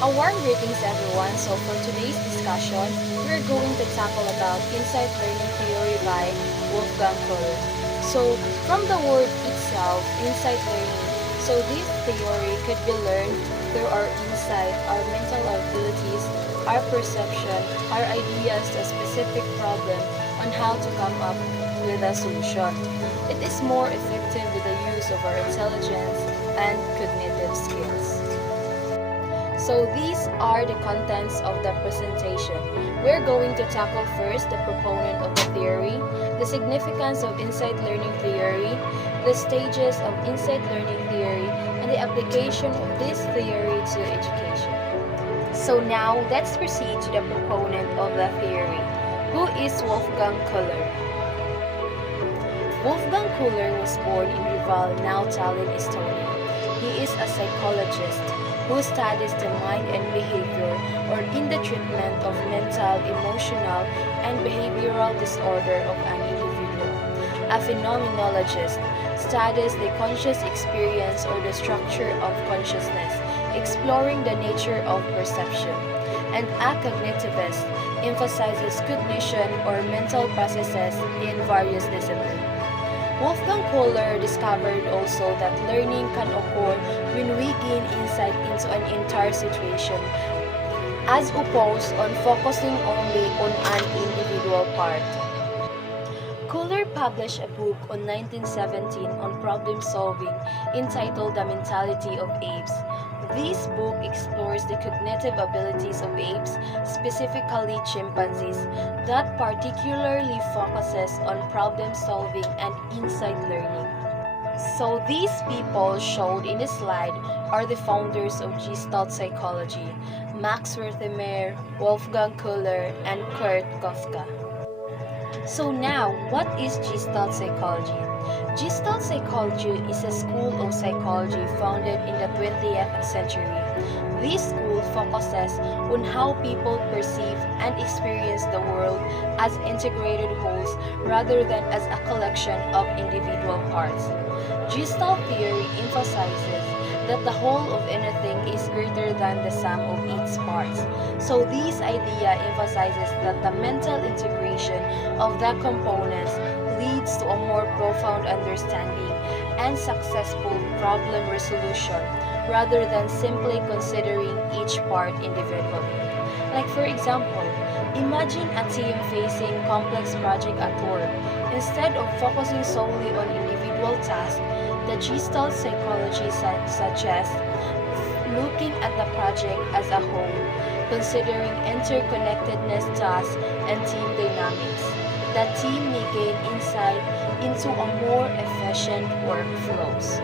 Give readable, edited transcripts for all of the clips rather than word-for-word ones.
A warm greetings everyone. So for today's discussion, we're going to tackle about insight learning theory by Wolfgang Kohler. So from the word itself, insight learning, so this theory could be learned through our insight, our mental abilities, our perception, our ideas to a specific problem on how to come up with a solution. It is more effective with the use of our intelligence and cognitive skills. So these are the contents of the presentation. We're going to tackle first the proponent of the theory, the significance of insight learning theory, the stages of insight learning theory, and the application of this theory to education. So now let's proceed to the proponent of the theory. Who is Wolfgang Kohler? Wolfgang Kohler was born in Reval, now Tallinn, Estonia. He is a psychologist who studies the mind and behavior, or in the treatment of mental, emotional, and behavioral disorder of an individual. A phenomenologist studies the conscious experience or the structure of consciousness, exploring the nature of perception. And a cognitivist emphasizes cognition or mental processes in various disciplines. Wolfgang Kohler discovered also that learning can occur when we gain insight into an entire situation, as opposed on focusing only on an individual part. Kohler published a book on 1917 on problem solving entitled The Mentality of Apes. This book explores the cognitive abilities of apes, specifically chimpanzees, that particularly focuses on problem solving and insight learning. So these people showed in the slide are the founders of Gestalt psychology, Max Wertheimer, Wolfgang Kohler, and Kurt Kafka. So now, what is Gestalt psychology? Gestalt psychology is a school of psychology founded in the 20th century. This school focuses on how people perceive and experience the world as integrated wholes rather than as a collection of individual parts. Gestalt theory emphasizes that the whole of anything is greater than the sum of its parts. So this idea emphasizes that the mental integration of the components leads to a more profound understanding and successful problem resolution rather than simply considering each part individually. Like for example, imagine a team facing complex project at work. Instead of focusing solely on individual tasks, the Gestalt psychology suggests looking at the project as a whole, considering interconnectedness tasks and team dynamics. The team may gain insight into a more efficient workflows.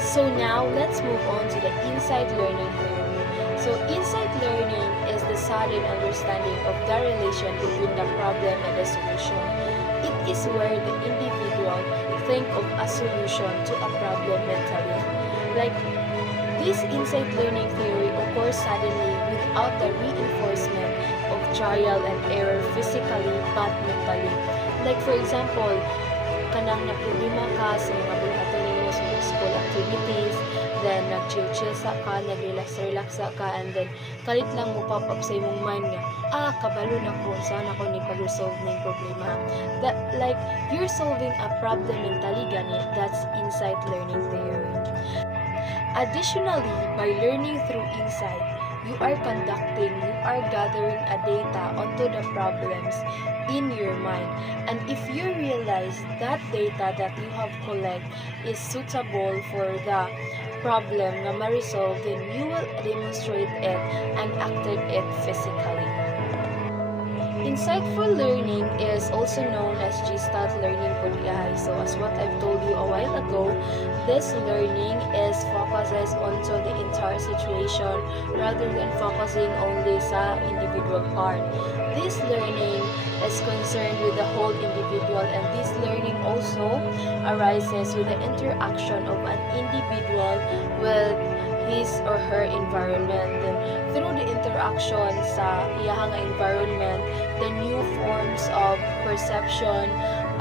So now let's move on to the insight learning theory. So insight learning is the sudden understanding of the relation between the problem and the solution. It is where the individual think of a solution to a problem mentally. Like this insight learning theory occurs suddenly without the reinforcement of trial and error physically but mentally. Like for example, kanang naproblema ka sa mga bulhaton nimo sa mga school activities, then nag-chill-chill sa ka, nag-relax ka, and then kalit lang mo pop up sa imong mind nga, kabalo na ko, saan ako ni pag-resolve ng problema. That, like, you're solving a problem mentally gani, that's insight learning theory. Additionally, by learning through insight, you are gathering a data onto the problems in your mind. And if you realize that data that you have collected is suitable for the problem na ma-resolve, then you will demonstrate it and acted it physically. Insightful learning is also known as Gestalt learning po diay. So as what I've told you a while ago, this learning is focuses onto the entire situation rather than focusing only sa individual part. This learning is concerned with the whole individual, and this learning also arises with the interaction of an individual with his or her environment. Then, through the interaction sa iyahang environment, the new forms of perception,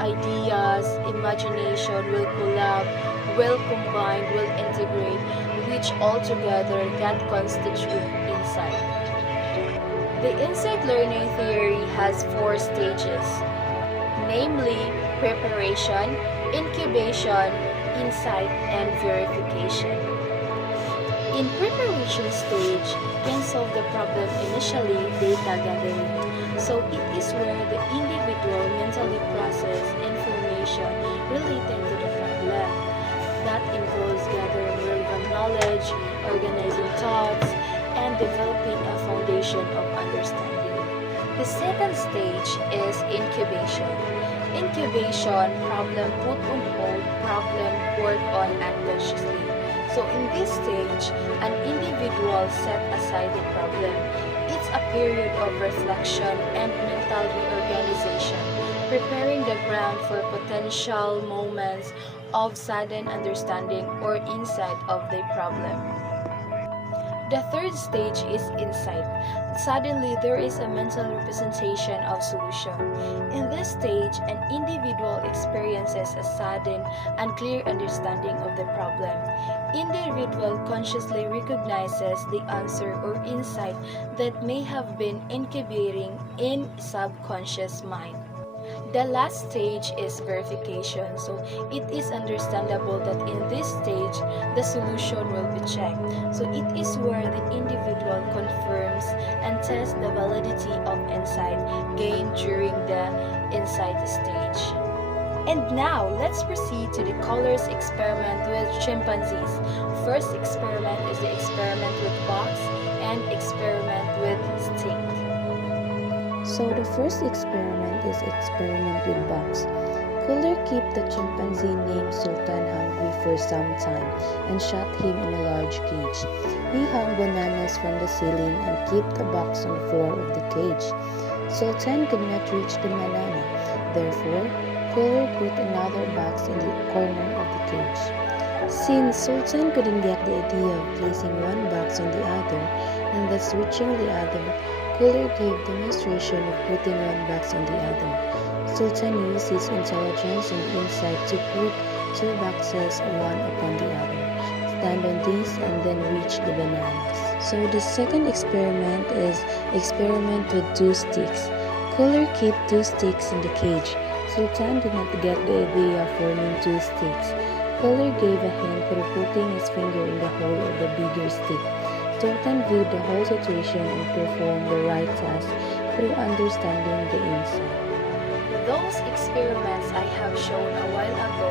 ideas, imagination will collab, will combine, will integrate. which altogether can constitute insight. The insight learning theory has 4 stages, namely preparation, incubation, insight, and verification. In preparation stage, you can solve the problem initially data gathering. So it is where the individual mentally process information related to the problem. That involves gathering relevant knowledge, organizing thoughts, and developing a foundation of understanding. The second stage is incubation. Incubation, problem put on hold, problem worked on unconsciously. So in this stage, an individual set aside the problem. It's a period of reflection and mental reorganization, preparing the ground for potential moments of sudden understanding or insight of the problem. The third stage is insight. Suddenly, there is a mental representation of solution. In this stage, an individual experiences a sudden and clear understanding of the problem. Individual consciously recognizes the answer or insight that may have been incubating in subconscious mind. The last stage is verification. So it is understandable that in this stage, the solution will be checked. So it is where the individual confirms and tests the validity of insight gained during the insight stage. And now, let's proceed to the Kohler's experiment with chimpanzees. First experiment is the experiment with box and experiment with stick. So the first experiment is experiment with box. Kohler kept the chimpanzee named Sultan hungry for some time and shut him in a large cage. He hung bananas from the ceiling and kept the box on the floor of the cage. Sultan could not reach the banana. Therefore, Kohler put another box in the corner of the cage. Since Sultan couldn't get the idea of placing one box on the other and thus reaching the other, Kohler gave demonstration of putting one box on the other. Sultan used his intelligence and insight to put 2 boxes one upon the other, stand on these, and then reach the bananas. So the second experiment is experiment with 2 sticks. Kohler kept 2 sticks in the cage. Sultan did not get the idea of forming 2 sticks. Kohler gave a hint through putting his finger in the hole of the bigger stick. Sultan viewed the whole situation and performed the right task through understanding the insight. Those experiments I have shown a while ago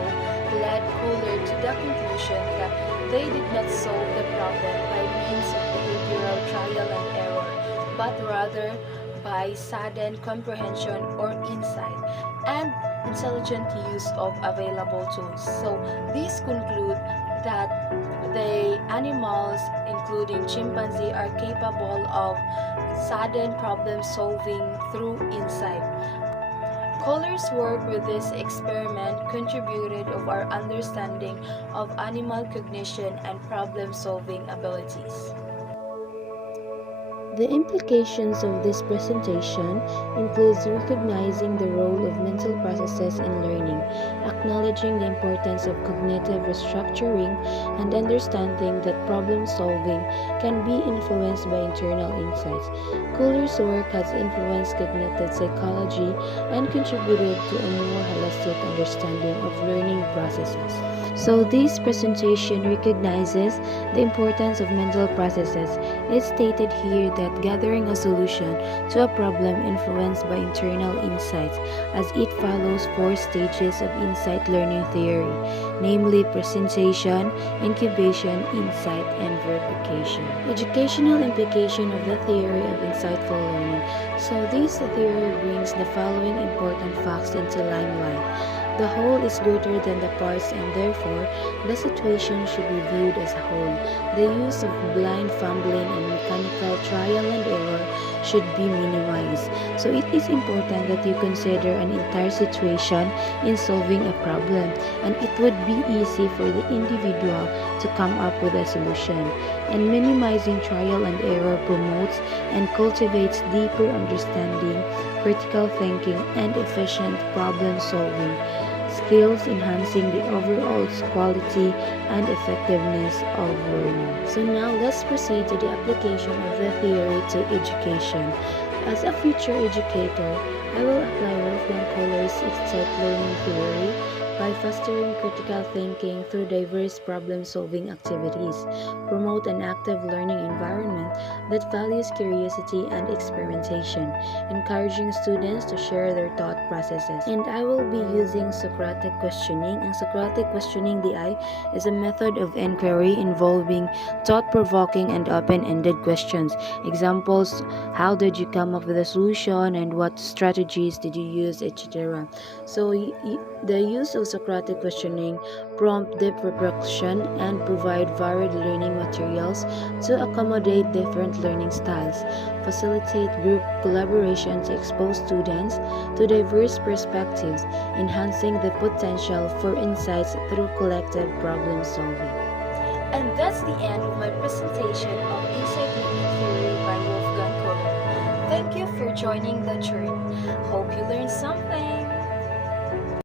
led Kohler to the conclusion that they did not solve the problem by means of behavioral trial and error, but rather by sudden comprehension or insight and intelligent use of available tools. So these conclude that the animals, including chimpanzee, are capable of sudden problem solving through insight. Kohler's work with this experiment contributed of our understanding of animal cognition and problem solving abilities. The implications of this presentation includes recognizing the role of mental processes in learning, acknowledging the importance of cognitive restructuring, and understanding that problem solving can be influenced by internal insights. Kohler's work has influenced cognitive psychology and contributed to a more holistic understanding of learning processes. So this presentation recognizes the importance of mental processes. It's stated here that gathering a solution to a problem influenced by internal insights, as it follows 4 stages of insight learning theory, namely presentation, incubation, insight, and verification. Educational implication of the theory of insightful learning. So this theory brings the following important facts into limelight. The whole is greater than the parts, and therefore the situation should be viewed as a whole. The use of blind fumbling and mechanical trial and error should be minimized. So it is important that you consider an entire situation in solving a problem, and it would be easy for the individual to come up with a solution. And minimizing trial and error promotes and cultivates deeper understanding, critical thinking, and efficient problem solving skills, enhancing the overall quality and effectiveness of learning. So now let's proceed to the application of the theory to education. As a future educator, I will apply Wolfgang Kohler's insight learning theory by fostering critical thinking through diverse problem-solving activities, promote an active learning environment that values curiosity and experimentation, encouraging students to share their thought processes. And I will be using Socratic questioning. Ang Socratic questioning DI is a method of inquiry involving thought-provoking and open-ended questions. Examples: how did you come up with a solution, and what strategies did you use, etc. So the use of Socratic questioning prompt deep reflection and provide varied learning materials to accommodate different learning styles, facilitate group collaboration to expose students to diverse perspectives, enhancing the potential for insights through collective problem solving. And that's the end of my presentation of Insight Learning Theory by Wolfgang Kohler. Thank you for joining the journey. Hope you